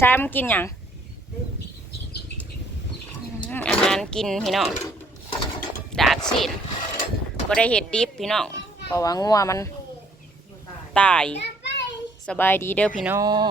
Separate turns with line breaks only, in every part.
ชายมันกินหยังอืมอาหารกินพี่น้องดาดสินก็ได้เห็ดดิบพี่น้องเพราะว่างัวมันตาย สบายดีเด้อพี่น้อง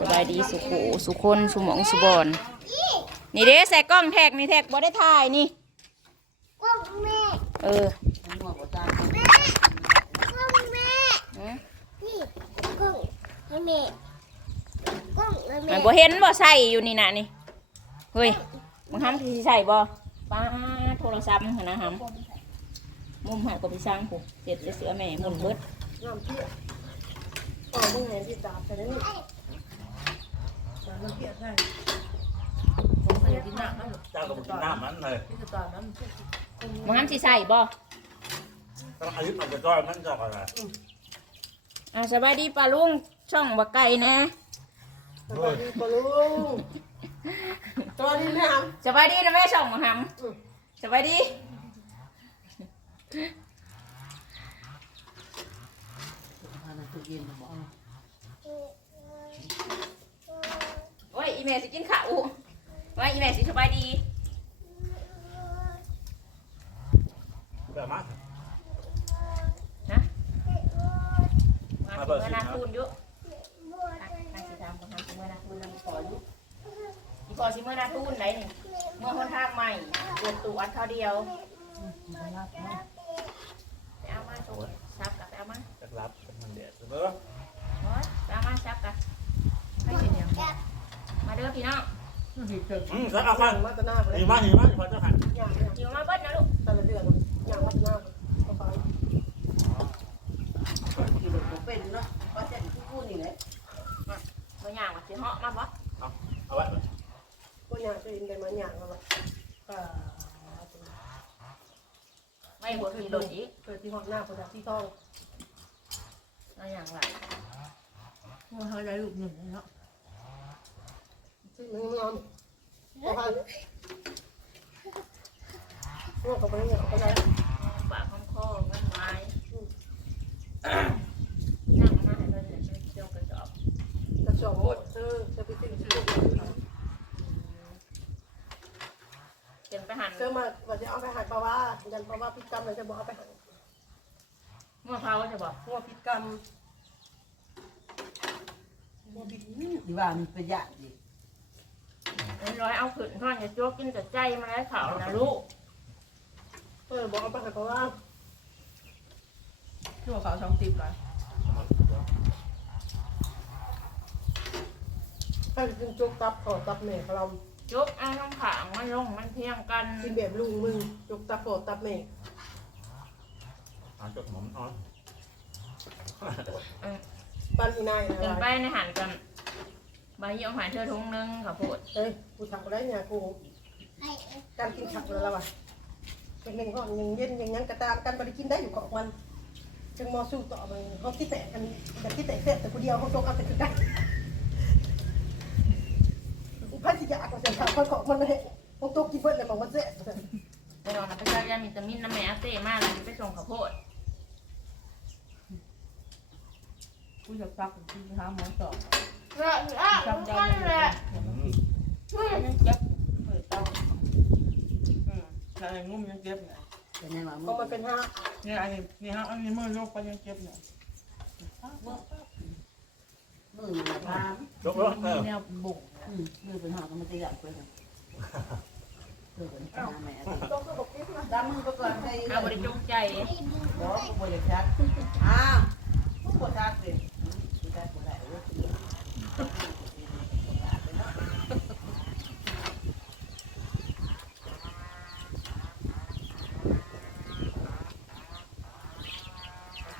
สบายดีสุขุสุคนสุหมองสุบอนนี่เด้ใส่กล้องแท็กนี่แท็กบ่ได้ถ่ายนี่
กล้องแม่
เออ
แม่กล้องแม่
หืม
นี่กล้องให้แม่ กล้องให้
มั
แม่
นบ่เห็นบ่ใส่อยู่นี่นะนี่เฮ้ยมึงห้ามที่ใส่บ่ป้าโทรศัพท์มึงหั่นนะฮัมมุมหายก็ไปสร้างผูเสร็จจะเสือแม่หมุนเบิด
น้ำเพี้ยอ๋อมึงเห็นที่ตาแต่นี่น้ำเพี้ยใช่ผมเคยกินน้ำมัน
เจ้าก็บอกกินน้ำมันเลย
ที่จะตาน้ำ
มึงห้ามที่ใส่บ่
ต้องอายุต่ำกว่าจ้อยมันจะอะไร
อ่าสบายดีป้าลุงช่องบักไก่นะ
สวัสดีปะลุงสวัสดีนะ
สบายดีนะแม่ช่องมึงห้ามสบายดีโอ้ยอีเมสิกินข้าวโอ้ยอีเมสิสบายดี
แบบมาก
นะมาเมื่อนาคูณอยู่นาสิทำก็ทำเมื่อนาคูณนำขออยู่ อีพอสิเมื่อนาคูณไหนนี่เมื่อคนทางใหม่เปิดตู้อัดเท่าเดียวไปเอามาตัวซับกับไปเอามา
จะรับเป็นมันเด็ดเบ้อ
โอ๊ยไปเอามาซับกับให้เห็นยังมาเด้อพี่น้อง
อืมแล้วเอาข้าง
มาตะหน้าไปเลย
นี่มานี่มาพอเจ้าขัน
ย่างย่าง
อยู่มาเบิดนะลูก
แต่ละเดือนย่างมาตะหน้าก็ไป
เป็นเนาะเพราะเส้นคู่นี่แหละ
มาย่างมาสิเหาะมาบ่
เอาไว้
ก็ย่างจะอินกันมาย่างมาอ่า
ไม่หัวขี่รถอีก
เกิดที่ หอดหน้าคนที่ต้อง
มาย่างไร
มาหาได้ลูกหนึ่งเนาะซึ่งมึงงอมก็พันว่าเขาไปเนี่ยเขาได้
ปากคำคอมันไม้นั่งมาให้เพิ่นเนี่ยเจ้ากระจอบ
กระจกหมดเออจะไปซื้อซื้อ
เป็นไปหัน
ซื้อมาว่าจะเอาไปหันปลาว่ายันปลาว่าพิกรรมเลยจะบอกเอาไปหัน
เมื่อเขาจะบอก
หัวพิกรรม
ดีว่ามันประหยัดดิ
เป็นร้อยเอาขึ้นข้างจะโจ๊กกินแต่ใจมาแล้วเขานะลูก
เออบอกเอาไปหันปลาว่า
ชั่วเขาช่องติบก่อน
ให้กินจุกตับขอตับแม่ของเรา
โจ๊กเอาท้องขางมันลงมันเพียงกัน
กินแบบลุงมึงจุกตับขอตับแม่
หาจดหมอนอ่อน
ปั้นอีนาย
เป็น
นะ
ไปในหันกันใบเหี่ยวหายเธอทุ่งนึงกับพูด
เฮ้ยกูทำได้เนี่ยกูการกินผักแล้วล่ะวะเป็นหนึ่งห้องหนึ่งเย็นอย่างนั้นกระตามกันไปกินได้อยู่ของมัน จึงมอสู้ต่อมันเขาที่แตกกันแบบที่แตกเสร็จแต่กูเดียวเขาตกเอาแต่คือกันกูพันสิยากกว่าจะทำคนของมันเลยมึงตกกินเบิดเลยบอกว่าเจ๊
ไปนอนนะไปใช้ยามิตามินน้ำแม่อาเต้มากเลยไปส่งข้าวโพด
ผู้จับซักที่ท้าหมอสอบ
เลอะ
จำได้
กัน
เล
เลยย
ยังเก็บเปิดตาอืมอะไรงุ่มยังเก็บเนี่ย
เป็นยังไง
เพราะมันเป็นห้า
นี่อันนี้นี่ฮะอันนี้มือโยกไปยังเก็บเนี่ย
มือมันพาม
จบแล้วเออ
แนวบุก
มือเป็นหอมมันตีกันไปเลยเออเป็นหาแม่
ต้องก็บอกกินนะ
ดามือไปก่อนให้
เอาบริจงใจ
บอกกูบริจาคอ้าวกูบริจาคเลยบริจาคบ่ได้เว้ย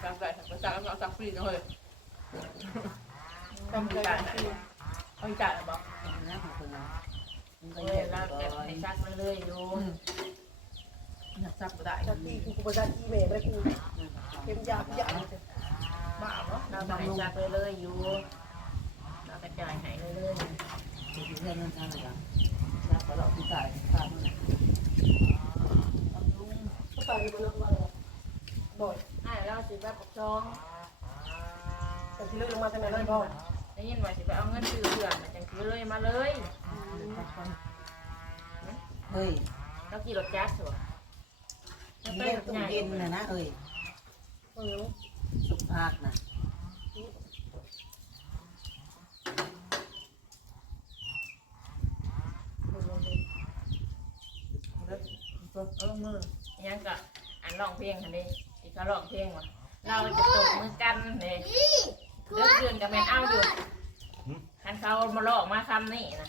จังใจประ จานเอาซักฟรีนะเฮ้ย
ทำใจกัน
เอาจ่ายหรือเปล่า
นะของคนเรามันก็
เอ
แย
อกเรา
ก่
เก็บ
อน
ให้ซักมาเลยอยู่
อยากซักก็ได้
จากที่กูกูประจันอีเมลไปกูเข็มยาพิยา
บ้าเหรอ
เราก็ให้ซักเลยๆอยู่เรากระจายให้เลย
คือเพื่อนนั่นทำอะไรกันซักก็เราที่ตายข้ามมัน
ก็ไปบนรถว่าบ่อย
ๆอ่าเราสิแบบกับจอง
แต่ที่เลือกลงมาทางไหนได้บ่
ในได้ยินว่าสิไปเอาเงินซื้อเพื่อนน่จังซื้อเลยมาเลย
เฮ้ย
แล้วกี่รถจักรสิวะแล้ว
นี่
ไป
เล่นตู้
ใหญ่
เย็นนะนะเฮ้ย
เออ
สุภาพนะ
เอาลงมือ
ยังก็อันร้องเพลงคันนี้อีกเขาร้องเพลงว่ะเราจะตบมือกันเลย เลิกคืนกับแมนเอาอยู่คันเขามาลอกมาคำนี่นะ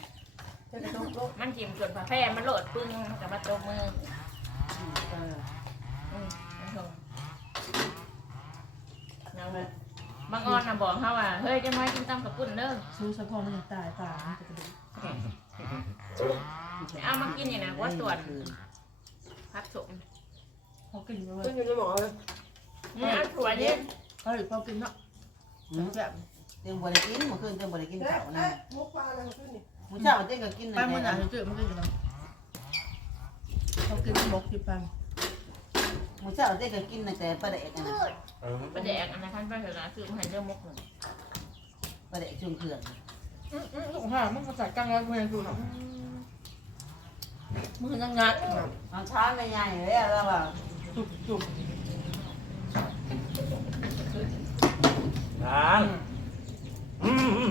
จะกระโดดลง
มันจิ้มจนผ้าแพร่มันโหลดปึ้งมันกับมาตบมือ
เออ
อืมมันคงยังเลยบางออนน่ะบอกเขาว่าเฮ้ยจะมากินตำกับปุ่นเด้อ
ซูสะพอมันยังตายตายมันจะกระดูก
เอามากินอย่างนะว่าส่วนพัดสม
เขากินไป
ขึ้นอยู่ในหมอเลย
นี่เอาถั่วเย็น
เขาหรือเขากินเนาะ
อืม
แบบ
เต็มบริกินเมื่อคืนเต็มบริกิน
เอ๊ะ
ข้าวนะ
เอ๊ะมุกปลาอะไรขึ้นนี่
มื้อเช้าเต็มก็กิน
ไป
นะ
มันหนา
แม่
จะเจอมันก็อยู่นะเขากินบกกินปัน
มื้อเช้าเต็มก็กินนะแต่ปลาแดกอะนะ
เออ
ประแดกอันนั้นท่านไปเถอะนะคือมันให้เรื่องมุกหนึ่ง
ปลาแดกช่วงเครื่อง
อืมอืมสงหามันมาจัดกลางวันเพื่อนกูเนาะมือยังงัด
เอาช้างใหญ่ๆเลยอะแล้วว่า
จุกจุก
นางอืมอืม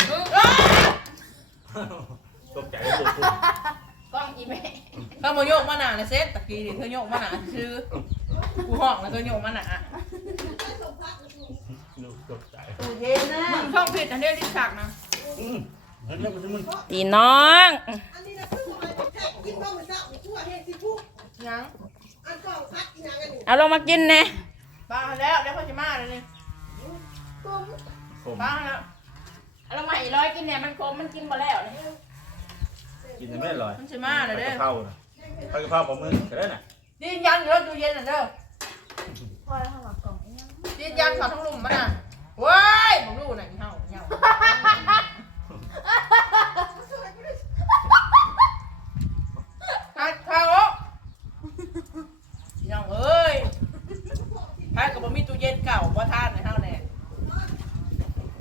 ตกใจเลยลูกคุณ
กล้องอีแม่
ถ้ามาโยกมาหนาเลยเซ็ตตะกี้เธอโยกมาหนาชื่อกูห้องแล้วเธอโยกมาหนา
ลูกตกใจ
ตู้เย็นนะ
มึงช่องผิดอันเดียวที่ฉากนะ
อืมแล้วเรื่องมันจะมึง
ตีน้อง
อันนี้นะคืออะไรแท้กินบ้างมันเศร้ามันชั่วเฮ็ดสิผู้
ยัง
อันกล่องพักอีนางกันนี่
เอาลงมากินแน่
บ้าแล้วเดี๋ยวเขาจะมาเลยนี่
กุ้ม
ผม
บ้าแล้ว
เอาลงมาอีร้อยกินเนี่ยมันคมมันกินมาแล้วเนี่ย
กินยังไม่อร่อย
มันจะมาเลย
ไป
เด้
กะเพราน่ะไปกะเพราของมึงก็ได้น่ะ
ยืนยันเด้อตู้เย็นน่ะเด้อ
พอแล้วค่ะว่ากล่องไอ้ยัง
ยืนยันขอทั้งลุมมาน่ะเว้ยผมรู้น่ะเห่าเห่าฮัดข้าวยังเอ้ยถ้ากับ่มีตู้เย็นเก่าบ่ทานในเฮาแน่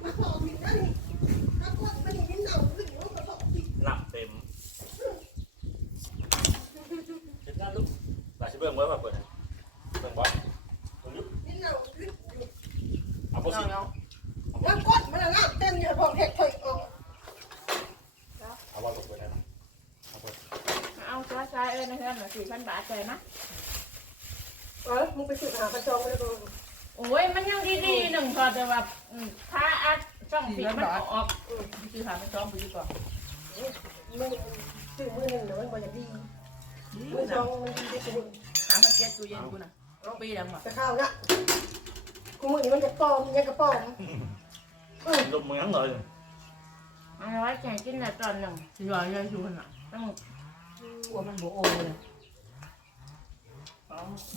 มาสอบผิดนั่นนี่ถ้ากดมันนี่เน่าขึ้นอยู่มาสอบผิด
หนักเต็มเห็นหน้าลูก หลายชิเบิ้งไว้ป่ะเปิดเบิ้งบอสเบิ้งยุบ
นี่เน่าขึ้นอยู่
เอาพวก
เนา
สิ
เนาะ
แล้วกดมันน่ะน้ำเต็มอยู่พอแขกถอยออก
เอาว่าเปิดได้ไหมเอาเปิด
เอาตัวซ้ายเอ้ยนะเพื่อนสี่พันบาทใจนะ
เออมึงไปสืบหาประจองเลยดู
โอ้ยมันยังดีๆหนึ่งพอแต่ว่าอืมถ้าอัดช่องปีมันออก
คือหาไปซ้อมไปดีกว่า
มึงซื้อมือหนึ่งเดี๋ยวมันบ่อย่างดีมือสองมันดีได้ กู
หาพักเก็ตตู้เย็นกูน่ะเอาปีดังว่ะ
แต่ข้าวนะกูมือนี่มันจะปลอมยังกระปลอม
ลมมึงทั้งเลย
เอาไว้ใจกินแต่ตอนหนึ่ง
สิว่ายังชูขนาด
ต้อง
กลัวมันโบโอเลย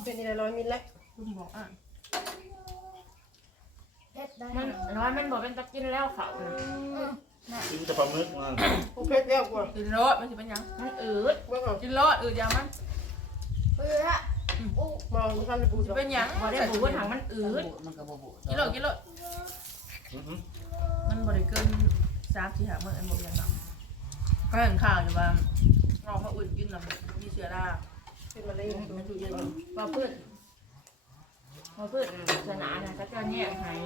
เป็นอะไรร้อยมิลแล้ว
ลุงบอกอะ
เผ็ดได้
มันร้อยมันบอกเป็นตะกินแล้วเขาน่ะ
กินจะปลาหมึกมัน
กูเพชรแล้วกู
กินรสมันจะเป็นยัง
มันอืด
เมื่อก่อน
กินรสอืดยามัน
เบื่ออู้
มองทำในบู
จะเป็นยัง
พอได้บูว่าถังมันอืด
มันก็บ่โบ
กินรสกินรส
อื้อหือ
มันบริเกินสามสี่หาเมื่อไอ้หมดยังหนักก็เห็นข่าวอยู่ว่าเรามาอุ่นกินแล้วมีเชื้อรา
เป็นมะเร็ง
มันถูกเย็น
พอพืชพอพืชสนาน่ะก็จะแยกหาย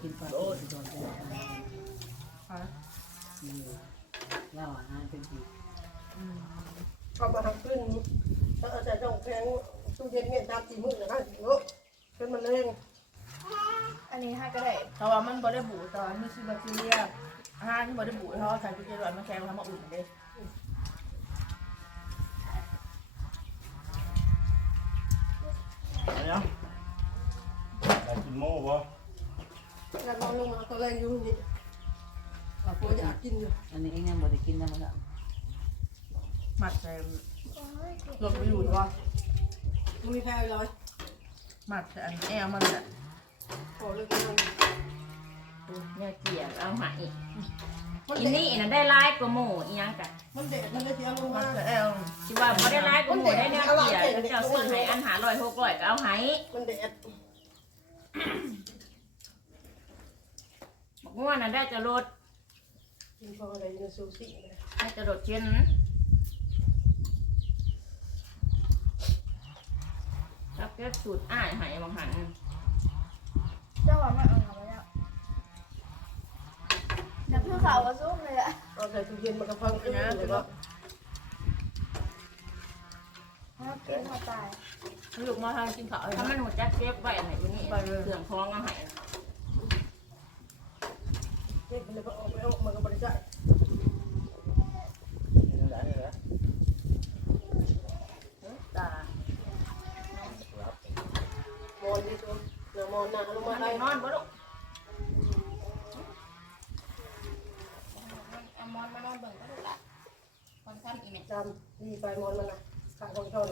กินปลาโดนโดนใจ
ค่ะ
แล้วอาหารเป็นปี
เอามาทำขึ้น แล้วเอาใส่ช่องแข็งตู้เย็นเนี่ยตามสี่มื้อนะครับโอ้เป็นมะเร็ง
อันนี้ให้ก็ได้
เพราะว่ามันบริบูตอนมีซีแบคทีเรียอาหารที่บริบูเขาใส่ตู้เย็นร้อนมาแช่ทำมาอุ่นเลย
อะไรเนี่ยได้กินโม่บ่
แล้วนอนลงมาตะแรงอยู่นี่
ว่า
กูอยากกินอยู่
อันนี้เองยังบ่ได้กินนะมันก็
หมัดใส่ รถไปอยู่ว่า
มึงมีแพ้ร้อย
หมัดใส่อันแอลมันเนี่ย
ขอเลิกมัน
เนี่ยเกลี่ยเอาหาย
มัน
อี
เด็ด
นี่น่ะได้ร้ายกว่าหมูอีหยังกัน
มันเด็ดมันเลยเสียลง
มั
มา
ดใส่แอล
ที่ว่าพอได้ร้ายกว่าหมูได้เนี่ยเกลี่ยเจ้าซื้อให้อันหาร้อยหกร้อยก็เอาให้
มันเด็ด
บักง่วน่ะได้จะรส
กินพออะไรในซูซี่เลย
ได้จะรสเช่นรับ เก็บสูตรอ้ายใหายบางหัน
เจ้าว่าไม่เอามาแล้วเดี๋ยวเพื่อเขาก็ซุ่มเลยอะ
เอาใส่ตู้เย็นมันก็ฟังขึ้นเลยก็
เขากินเขาตาย
ลูกมาทานกินข้าว
ถ้ามันหัวจักเก็บไว้ไหนอยู่นี่เครื่องคล้องเอาใหาย
เฮ็ดมันเลยก็ออกไปออกมันก็บริจาค
นี่แหละนี่แหละ
ตาม
อนนี่ ตัวเนื้อมอนนะลง
มั
มานได้
นอนบ่ลูกเอามอนมานอนเบิ่งก็ได้ละคนขั้นอีเมจ
จำดีไปมอนมันนะข้าของชน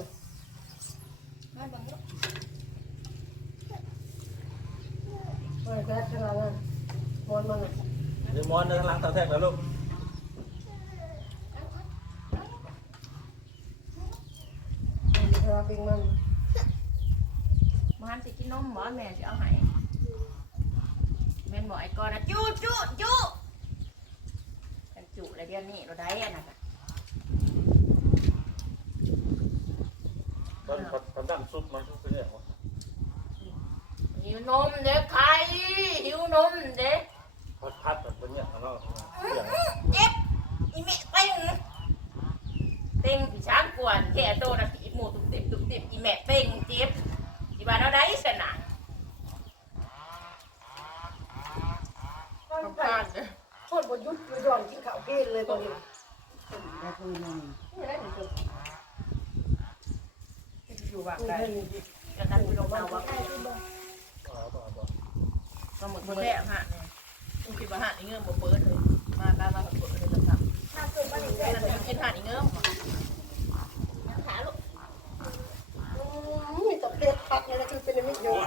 นอนเบิ่งลูก
เฮ้ยแก๊สขนาดนั้นมอนมันนะ
เดี๋ยวมอนเดินหลังตาแทกแล้วลูก
เวลาปิ้งมัน
มันสิกินนมบ่แม่สิเอาให้แม่นบอกไอ้กอนนะจู้จู้จู้กันจุแล้วเดี๋ยวนี้เราได้อันนั้นน่ะ
ตอนตอนตั้งซุปมันซุปเป็นเนี่ย
หิวนมเด้อใครหิวนมเด้อ
พัดพัดแบบเป็นเนี่ยข้างนอกเสียง
เจ็บอีเมเต็งเต็งพี่ช้างกวนแค่โตนะพี่หมูตุบติบตุบติบอีแม่เต็งเจ็บ อีบ้านเราได้สนะ
ก้อน
กับ
ไก่
ข้าวเนี่ย
โคตรบยุทธ์ย้อนกินข้าวเกลเลยตอนนี้
ได้คุยหนึ่ง
นี่ได้ถึงจุด
อยู่แบบ
นี่
ใด
ได้จริง
จะกันพี่ลงเอาวะ
อ๋อบ่บ่
ก็หมด
บ่
เมื่
แซ่
อบ
ฮะเนี่ยคิดว่าฮะนี่เงื่อนบ่เปิดเลยมาตามมาเปิดเลย
พักแล้วนะคืเป็นไม่เยอะ